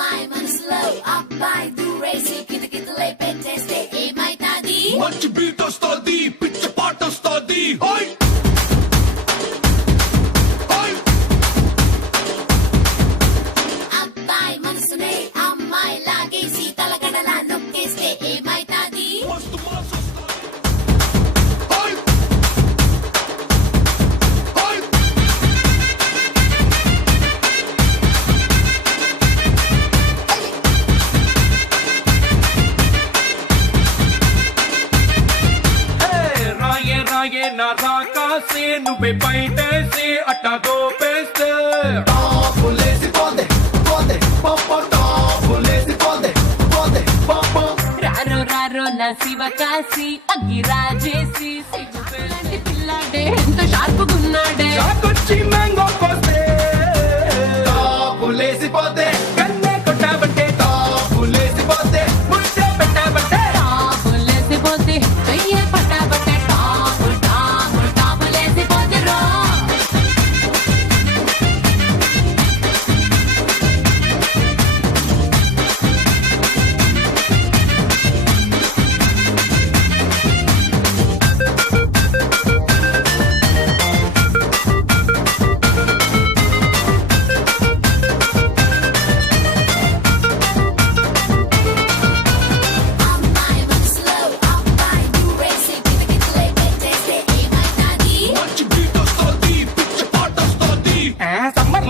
అమ్మాయి మనసులో అబ్బాయి దూరేసి కితకితలై పెట్టేస్తే ఏమైతాది? మంచి బీట్ వస్తుంది, పిచ్చ పాట వస్తుంది. అబ్బాయి మనసునే అమ్మాయి లాగేసి తలగడలా నొక్కేస్తే ఏమైతాది? మస్తు మాస్ వస్తుంది. రాయే రాయే నా రాకాసి నువ్వే బయటేసి అట్టా గోపేస్తే టాపులేసి పోతే పోతే పప్ప టాపులేసి పోతే పోతే పప్ప రారో రారో నా శివకాశి అగ్గి రాజేసి సిగ్గులాంటి పిల్లాడే ఎంత షార్పుగున్నాడే చాకొచ్చి మ్యాంగో కోస్తే టాపులేసి పోతే కన్నే కొట్టావంటే టాపులేసి పోతే ముచ్చే పెట్టావంటే టాపులేసిపోతే చెయ్యే పట్టాబట్టే టాపు టాపు టాపులేసిపోతే రో అమ్మాయి మనసులో అబ్బాయి దూరేసి కితకితలై పెట్టేస్తే ఏమైతాది? మంచి బీట్ వస్తుంది, పిచ్చ పాట వస్తుంది. సమ్మర్